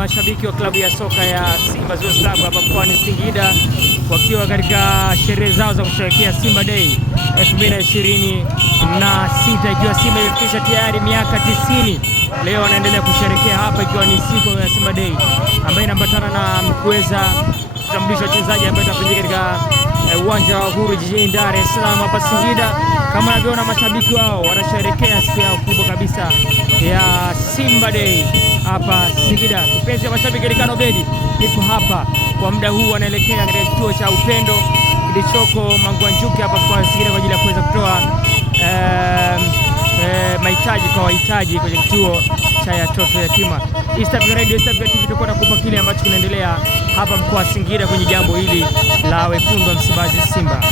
mashabiki wa klabu ya soka ya Simba Sports Club hapa mkoani Singida wakiwa katika sherehe zao za kusherehekea Simba Day 2026, ikiwa Simba imefikisha tayari miaka 90. Leo wanaendelea kusherehekea hapa, ikiwa ni siku ya Simba Day ambayo inaambatana na kuweza kutambulisha wachezaji ambao watafanyika katika uwanja wa Uhuru jijini Dar es Salaam hapa Singida. Kama unavyoona mashabiki wao wanasherehekea siku yao kubwa kabisa ya Simba Day hapa Singida. Kipenzi ya mashabiki Elikana Obedi niko hapa kwa muda huu, wanaelekea katika kituo cha Upendo kilichoko Mangwanjuki hapa kwa Singida kwa ajili ya kuweza kutoa mahitaji kwa wahitaji kwenye kituo cha watoto yatima. East Africa Radio, East Africa TV tutakuwa nakupa kile ambacho kinaendelea hapa mkoa wa Singida kwenye jambo hili la wekundu wa Msimbazi Simba.